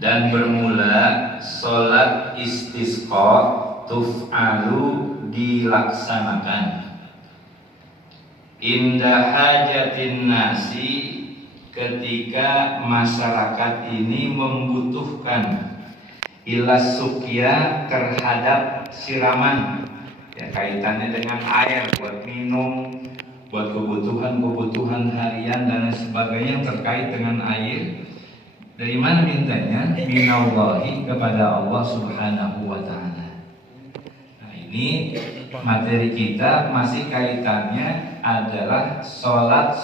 Dan bermula sholat istisqa tuf'alu dilaksanakan inda hajatin nasi, ketika masyarakat ini membutuhkan ilas suqya, terhadap siraman, ya, kaitannya dengan air buat minum, buat kebutuhan harian dan sebagainya yang terkait dengan air. Dari mana mintanya? Minallahi, kepada Allah Subhanahu wa ta'ala. Nah, ini materi kita masih kaitannya adalah sholat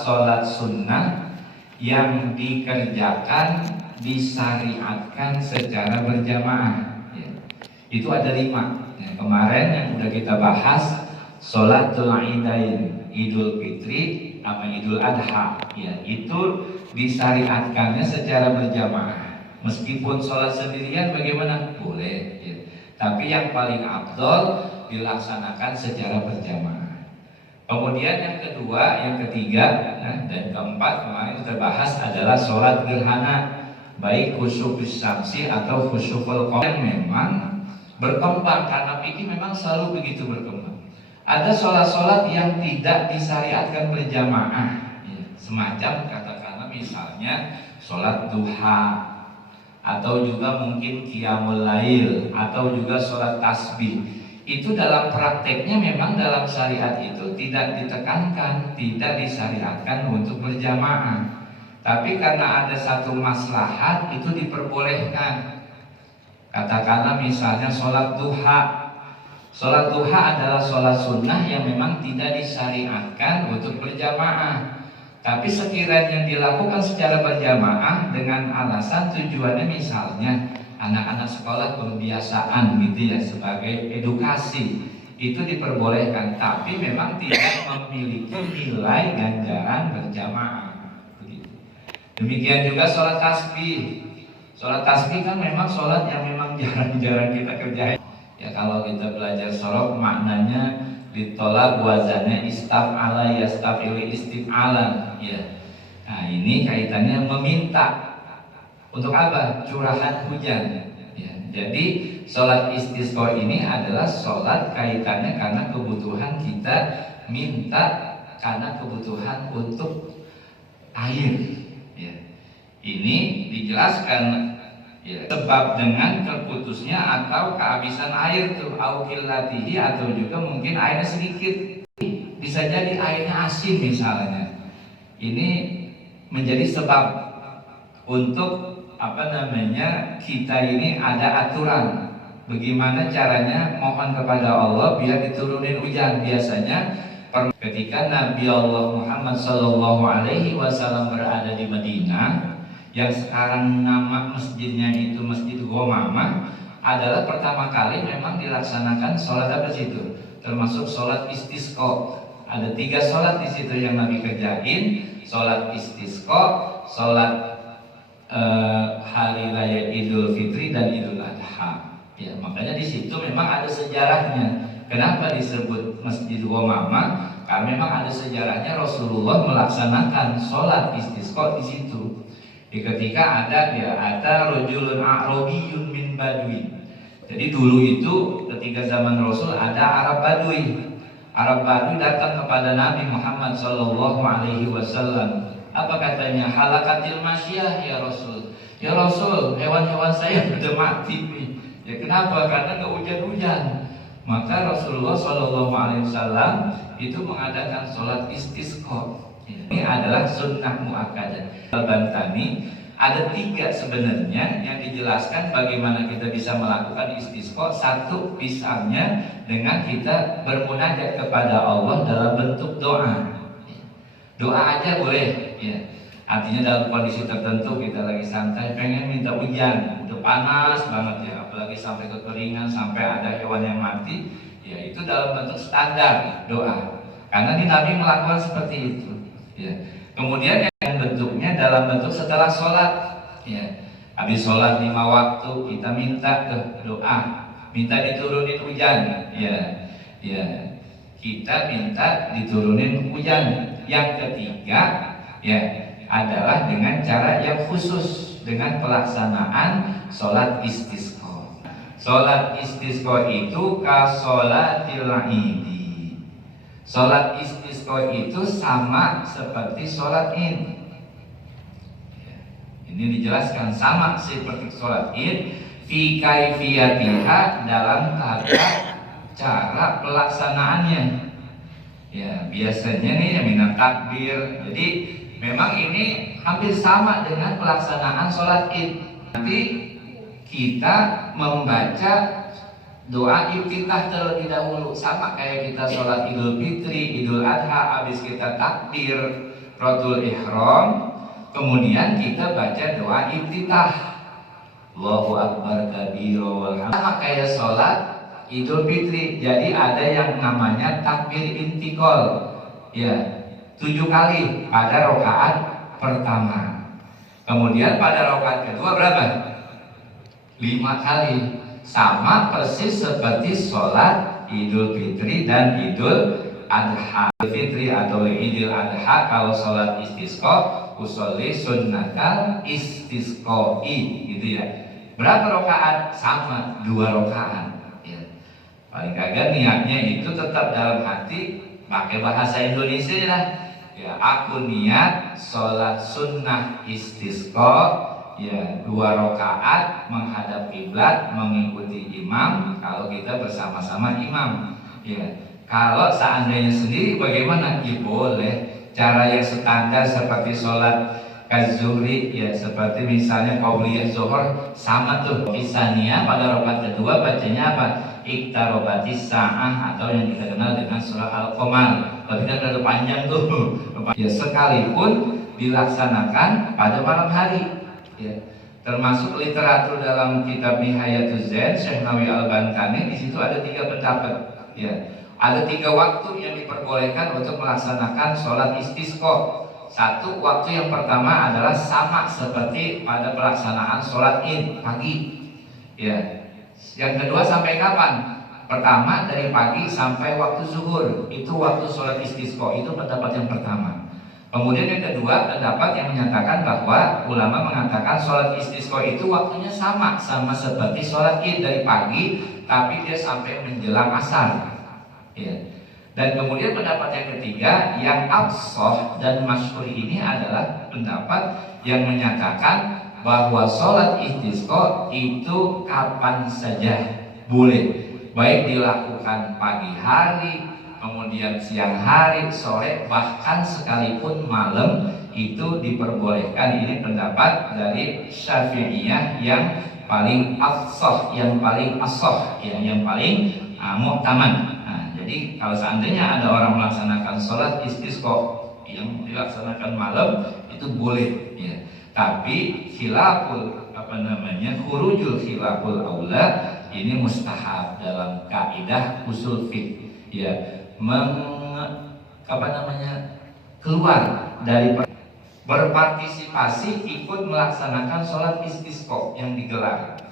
sunnah yang dikerjakan, disyariatkan secara berjamaah, ya. Itu ada 5 ya. Kemarin yang udah kita bahas sholatul idain, Idul Fitri sama Idul Adha, ya, itu disyariatkannya secara berjamaah. Meskipun sholat sendirian bagaimana? Boleh, ya. Tapi yang paling afdol dilaksanakan secara berjamaah. Kemudian yang kedua, yang ketiga, dan keempat kemarin kita bahas adalah sholat gerhana, baik khusyuk syamsi atau khusyukul qamar, yang memang berkembang karena fikih memang selalu begitu berkembang. Ada sholat-sholat yang tidak disyariatkan berjamaah, ya, semacam katakanlah misalnya sholat duha, atau juga mungkin qiyamul lail, atau juga sholat tasbih. Itu dalam prakteknya memang dalam syariat itu tidak ditekankan, tidak disyariatkan untuk berjamaah. Tapi karena ada satu maslahat itu diperbolehkan. Katakanlah misalnya sholat duha. Sholat duha adalah sholat sunnah yang memang tidak disyariatkan untuk berjamaah. Tapi sekiranya dilakukan secara berjamaah dengan alasan tujuannya misalnya anak-anak sekolah pembiasaan gitu ya, sebagai edukasi, itu diperbolehkan. Tapi memang tidak memiliki nilai ganjaran berjamaah. Begitu. Demikian juga sholat tasbih. Sholat tasbih kan memang sholat yang memang jarang-jarang kita kerjain. Ya, kalau kita belajar sorof maknanya ditolak wazannya istaf'ala yastaf'ili istif'alan, ya. Nah, ini kaitannya meminta. Untuk apa? Curahan hujan, ya. Jadi sholat istisqa ini adalah sholat kaitannya karena kebutuhan kita, minta karena kebutuhan untuk air, ya. Ini dijelaskan, ya, sebab dengan terputusnya atau kehabisan air tuh, aukillatihi, atau juga mungkin airnya sedikit, bisa jadi airnya asin misalnya. Ini menjadi sebab untuk kita ini ada aturan bagaimana caranya mohon kepada Allah biar diturunin hujan. Biasanya ketika Nabi Allah Muhammad SAW berada di Madinah, yang sekarang nama masjidnya itu Masjid Ghamamah, adalah pertama kali memang dilaksanakan sholat apa situ, termasuk sholat istisqa. Ada 3 sholat di situ yang Nabi kerjain: sholat istisqa, sholat hari raya Idul Fitri dan Idul Adha. Ya, makanya di situ memang ada sejarahnya. Kenapa disebut Masjid Ghamamah? Karena memang ada sejarahnya Rasulullah melaksanakan sholat istisqa di situ. Ketika ada rajulun a'rabiyun min badui. Jadi dulu itu ketika zaman Rasul ada Arab Badui. Arab Badui datang kepada Nabi Muhammad SAW. Apa katanya? Halakatil masyah ya Rasul. Ya Rasul, hewan-hewan saya sudah mati nih. Ya kenapa? Karena nggak hujan-hujan. Maka Rasulullah SAW itu mengadakan sholat istisqa. Ini adalah sunnah muakkadah. Al-Bantani ada 3 sebenarnya yang dijelaskan bagaimana kita bisa melakukan istisqa. Satu, misalnya dengan kita bermunajat kepada Allah dalam bentuk doa. Doa aja boleh, ya. Artinya dalam kondisi tertentu kita lagi santai pengen minta hujan, udah panas banget ya, apalagi sampai kekeringan, sampai ada hewan yang mati, ya itu dalam bentuk standar doa. Karena di Nabi melakukan seperti itu, ya. Kemudian yang bentuknya dalam bentuk setelah sholat, ya. Habis sholat 5 waktu kita minta doa, minta diturunin hujan, ya, ya. Kita minta diturunin hujan. Yang ketiga, ya, adalah dengan cara yang khusus. dengan pelaksanaan sholat istisqa. Sholat istisqa itu ka sholatil idi. Sholat istisqa itu sama seperti sholat id. Ini dijelaskan sama seperti sholat id fi kaifiyatiha dalam tata cara pelaksanaannya. Ya, biasanya nih yang minat takbir. Jadi memang ini hampir sama dengan pelaksanaan sholat id. Nanti kita membaca doa iftitah terlebih dahulu, sama kayak kita sholat Idul Fitri, Idul Adha, habis kita takbir Rodul Ihram, kemudian kita baca doa iftitah. Allahu Akbar kabira walhamdulillah. Sama kayak sholat Idul Fitri. Jadi ada yang namanya takbir intikal. Ya, 7 kali pada rakaat pertama. Kemudian pada rakaat kedua berapa? 5 kali. Sama persis seperti sholat Idul Fitri dan Idul Adha. Idul Fitri atau Idul Adha kalau sholat istisqa, usolli sunnatal istisqai, gitu ya. Berapa rakaat? Sama, 2 rakaat. Ya. Paling kagak niatnya itu tetap dalam hati, pakai bahasa Indonesia lah. Ya, aku niat sholat sunnah istisqa, ya 2 rakaat menghadap kiblat mengikuti imam. Kalau kita bersama-sama imam. Ya, kalau seandainya sendiri bagaimana? Ya boleh. Cara yang standar seperti sholat Kazuhri, ya seperti misalnya qauliyah zuhur sama tuh. Kisahnya pada rakaat kedua bacanya apa? Iqtarobatis sa'ah atau yang kita kenal dengan surah Al-Qamar. Tapi kan terlalu panjang tuh. Ya sekalipun dilaksanakan pada malam hari. Ya, termasuk literatur dalam kitab Nihayatuz Zain Syekh Nawawi Al-Bantani, di situ ada 3 pendapat. Ya, ada 3 waktu yang diperbolehkan untuk melaksanakan sholat istisqa. 1, waktu yang pertama adalah sama seperti pada pelaksanaan sholat id pagi. Ya. Yang kedua sampai kapan? Pertama dari pagi sampai waktu zuhur, itu waktu sholat istisqa. Itu pendapat yang pertama. Kemudian yang kedua, pendapat yang menyatakan bahwa ulama mengatakan sholat istisqa itu waktunya sama seperti sholat id dari pagi, tapi dia sampai menjelang asar. Ya. Dan kemudian pendapat yang ketiga, yang afshah dan masyhur ini adalah pendapat yang menyatakan bahwa sholat istisqa itu kapan saja boleh, baik dilakukan pagi hari, kemudian siang hari, sore, bahkan sekalipun malam itu diperbolehkan. Ini pendapat dari Syafi'iyah yang paling afshah, yang paling ashah, yang paling mu'tamad. Jadi kalau seandainya ada orang melaksanakan sholat istisqa yang dilaksanakan malam itu boleh, ya. Tapi khilaful khurujul khilaful aula ini mustahab dalam kaidah usul fiqh, ya. Keluar dari berpartisipasi ikut melaksanakan sholat istisqa yang digelar.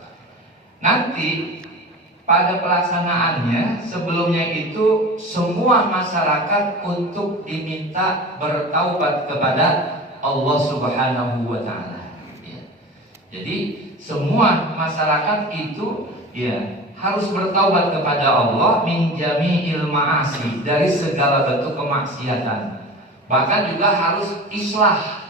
Nanti pada pelaksanaannya sebelumnya itu semua masyarakat untuk diminta bertaubat kepada Allah Subhanahu wa taala. Ya. Jadi semua masyarakat itu ya harus bertaubat kepada Allah min jami'il ma'asi, dari segala bentuk kemaksiatan. Bahkan juga harus islah,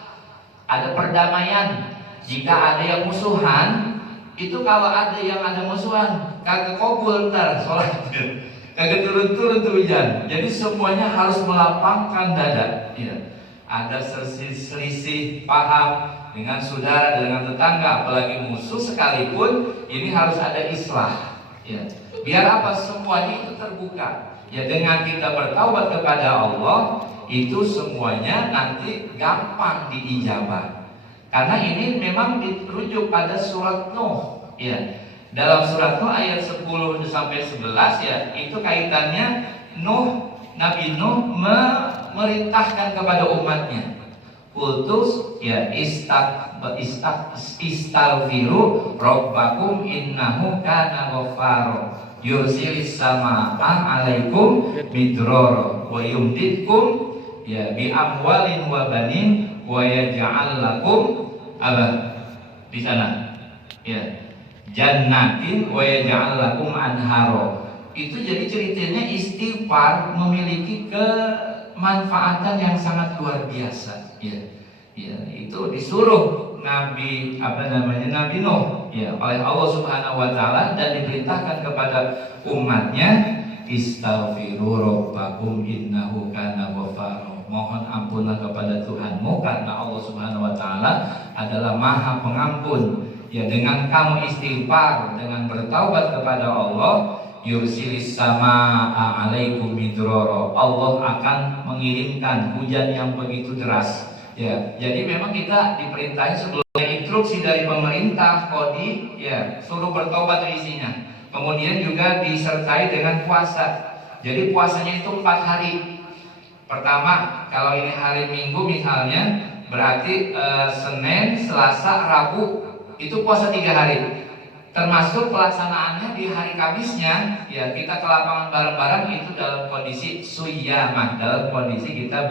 ada perdamaian. Jika ada yang musuhan, itu kalau ada yang ada musuhan kagak kabul ntar sholatnya, kagak turun-turun tuh hujan. Jadi semuanya harus melapangkan dada. Ya. Ada selisih paham dengan saudara, dengan tetangga, apalagi musuh sekalipun, ini harus ada islah. Ya. Biar apa? Semuanya itu terbuka. Ya, dengan kita bertaubat kepada Allah, itu semuanya nanti gampang diijabah. Karena ini memang dirujuk pada surat Nuh, ya. Dalam surat Nuh ayat 10 sampai 11, ya, itu kaitannya Nabi Nuh memerintahkan kepada umatnya. Kultus ya istaghfiru rabbakum innahu kana ghaffaro yursilis samaa 'alaikum midrara wa yumditkum ya bi amwalin wa banin wa yaj'al lakum di sana. Ya. Jannatin wa yaj'al lakum anharo. Itu jadi ceritanya istighfar memiliki kemanfaatan yang sangat luar biasa. Ya. Ya, itu disuruh Nabi Nabi Nuh ya oleh Allah Subhanahu wa taala dan diperintahkan kepada umatnya, istaghfiru rabbakum innahu kana ghafara. Mohon ampunlah kepada Tuhanmu karena Allah Subhanahu wa taala adalah Maha Pengampun. Ya, dengan kamu istighfar, dengan bertaubat kepada Allah, yursilis samaa alaikum midrara. Allah akan mengirimkan hujan yang begitu deras. Ya, jadi memang kita diperintahin sebelumnya instruksi dari pemerintah Kodi, ya, suruh bertobat isinya. Kemudian juga disertai dengan puasa. Jadi puasanya itu 4 hari. Pertama, kalau ini hari Minggu misalnya, berarti Senin, Selasa, Rabu itu puasa 3 hari. Termasuk pelaksanaannya di hari Kamisnya, ya kita ke lapangan bareng-bareng itu dalam kondisi suyamah, dalam kondisi kita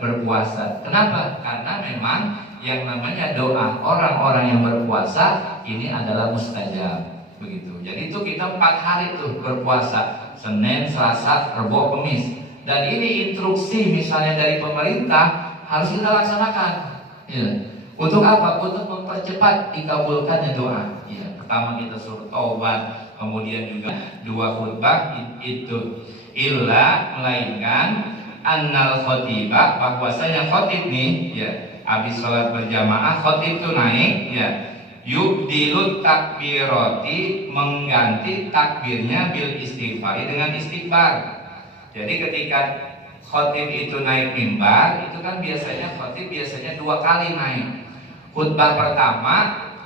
berpuasa. Kenapa? Karena memang yang namanya doa orang-orang yang berpuasa ini adalah mustajab, begitu. Jadi itu kita 4 hari tuh berpuasa, Senin, Selasa, Rabu, Kamis. Dan ini instruksi misalnya dari pemerintah harus kita laksanakan. Ya. Untuk apa? Untuk mempercepat dikabulkannya doa. Ya. Pertama kita suruh taubat, kemudian juga 2 khutbah itu melainkan annal khotibah, bahwasanya khotib nih ya habis sholat berjamaah khotib itu naik ya yubdilut takbiroti, mengganti takbirnya bil istighfari dengan istighfar. Jadi ketika khotib itu naik mimbar itu kan biasanya khotib 2 kali naik. Khutbah pertama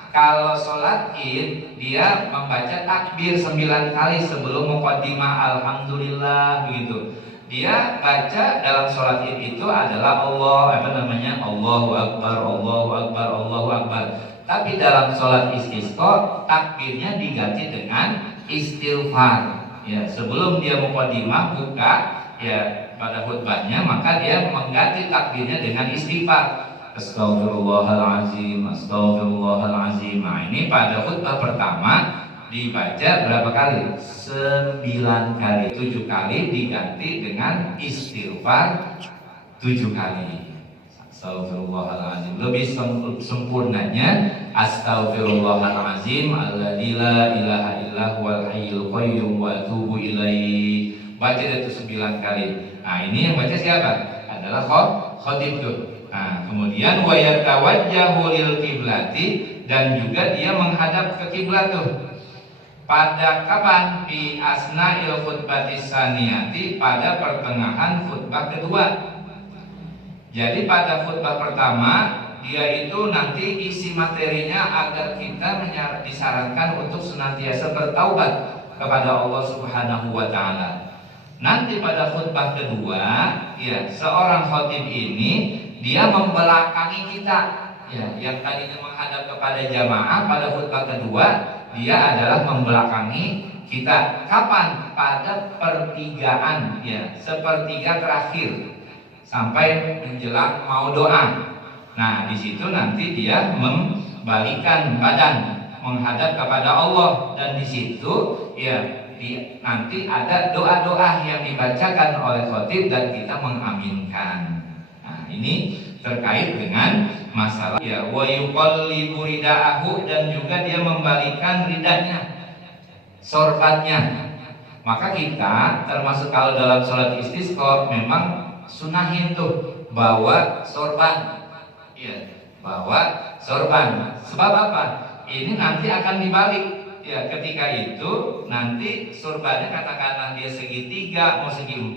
kalau sholat id dia membaca takbir 9 kali sebelum muqaddimah alhamdulillah begitu. Dia baca dalam sholat id itu adalah Allahu Akbar, Allahu Akbar, Allahu Akbar. Tapi dalam sholat istisqa takbirnya diganti dengan istighfar. Ya, sebelum dia muqaddimah buka ya pada khutbahnya maka dia mengganti takbirnya dengan istighfar. Astaghfirullahalazim, astaghfirullahalazim. Nah, ini pada khutbah pertama dibaca berapa kali? 9 kali. 7 kali diganti dengan istighfar 7 kali. Astaghfirullahalazim. Lebih sempurnanya astaghfirullahalazim alladzi la ilaha illa huwal hayyul qayyum wa atubu ilaihi. Baca itu 9 kali. Nah, ini yang baca siapa? Adalah khatib tuh. Nah, kemudian wa yatawajjahu lil qiblati, dan juga dia menghadap ke kiblat tuh. Pada kapan? Fi asna'il khutbatis saniyati, pada pertengahan khutbah kedua. Jadi pada khutbah pertama dia itu nanti isi materinya agar kita disarankan untuk senantiasa bertaubat kepada Allah Subhanahu wa taala. Nanti pada khutbah kedua, ya, seorang khatib ini dia membelakangi kita, ya, yang tadinya menghadap kepada jamaah pada khutbah kedua dia adalah membelakangi kita. Kapan? Pada pertigaan, ya, sepertiga terakhir sampai menjelang mau doa. Nah, di situ nanti dia membalikkan badan menghadap kepada Allah, dan di situ ya nanti ada doa-doa yang dibacakan oleh khatib dan kita mengaminkan. Nah, ini terkait dengan masalah ya wa yuqallibu ridaahu, dan juga dia membalikkan ridanya, sorbatnya. Maka kita termasuk kalau dalam sholat istisqa memang sunahin tuh bawa sorban. Ya, bawa sorban. Sebab apa? Ini nanti akan dibalik. Ya, ketika itu nanti sorbannya katakanlah dia segitiga mau segi 4,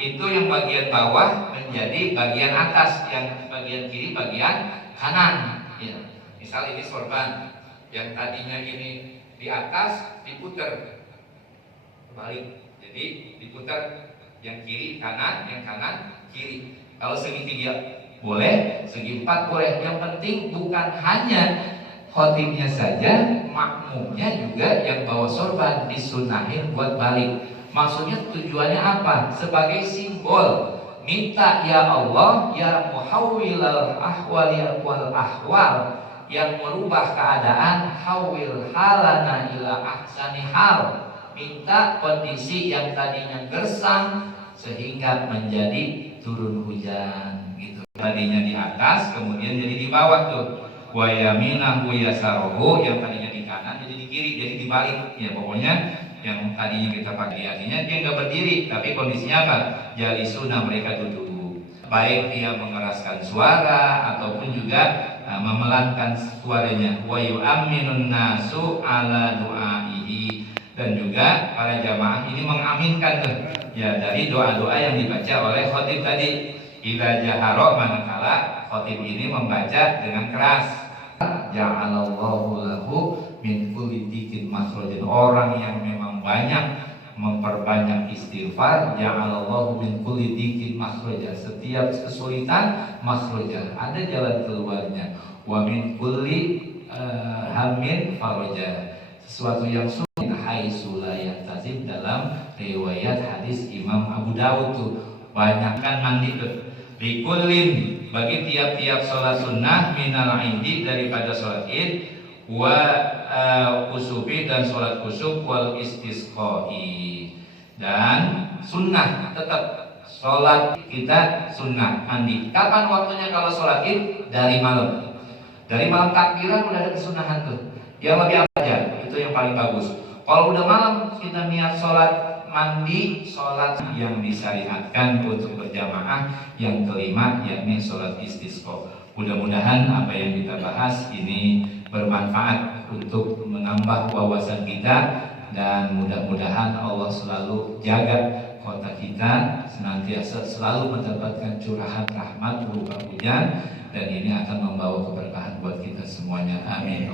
itu yang bagian bawah menjadi bagian atas, yang bagian kiri bagian kanan. Ya. Misal ini sorban yang tadinya ini di atas diputar balik, jadi diputar yang kiri kanan, yang kanan kiri. Kalau segitiga boleh, segi 4 boleh. Yang penting bukan hanya khotibnya saja, makmumnya juga yang bawa sorban disunahin buat balik. Maksudnya tujuannya apa? Sebagai simbol minta ya Allah ya muhawwilal ahwal ya wal ahwal, yang merubah keadaan, hawil halana ila ahsani hal, minta kondisi yang tadinya gersang sehingga menjadi turun hujan gitu. Tadinya di atas kemudian jadi di bawah tuh. Wa yaminahu yasaruhu, yang tadinya di kanan jadi di kiri, jadi dibalik. Ya pokoknya yang tadinya kita pakai, artinya dia nggak berdiri tapi kondisinya apa? Jalisuna, mereka duduk. Baik dia mengeraskan suara ataupun juga memelankan suaranya. Wa yu'minun nasu ala du'aihi, dan juga para jamaah ini mengaminkan tuh ya dari doa-doa yang dibaca oleh khatib tadi. Idza jahara, manakala khatib ini membaca dengan keras. Ja'alallahu lahu min kulli dikin makhrajan, orang yang memang banyak memperbanyak istighfar, ja'alallahu min kulli dikin makhrajan, setiap kesulitan makhrajan, ada jalan keluarnya. Wa min kulli hammin faraja, sesuatu yang sulit haitsu la yahtazib, dalam riwayat hadis Imam Abu Dawud tuh. Banyakkan mandi tuh. Likullin, bagi tiap-tiap sholat sunnah, minal indi, daripada sholat id, wa kusufi, dan sholat kusuf, wal istisqai, dan sunnah tetap sholat kita sunnah mandi. Kapan waktunya kalau sholat id? Dari malam. Dari malam takbiran udah ada kesunahan tuh. Yang lebih aja itu yang paling bagus. Kalau udah malam kita niat sholat mandi, sholat yang disyariatkan untuk berjamaah. Yang kelima yakni sholat istisqa. Mudah-mudahan apa yang kita bahas ini bermanfaat untuk menambah wawasan kita, dan mudah-mudahan Allah selalu jaga kota kita, senantiasa selalu mendapatkan curahan rahmat berupa hujan, dan ini akan membawa keberkahan buat kita semuanya. Amin.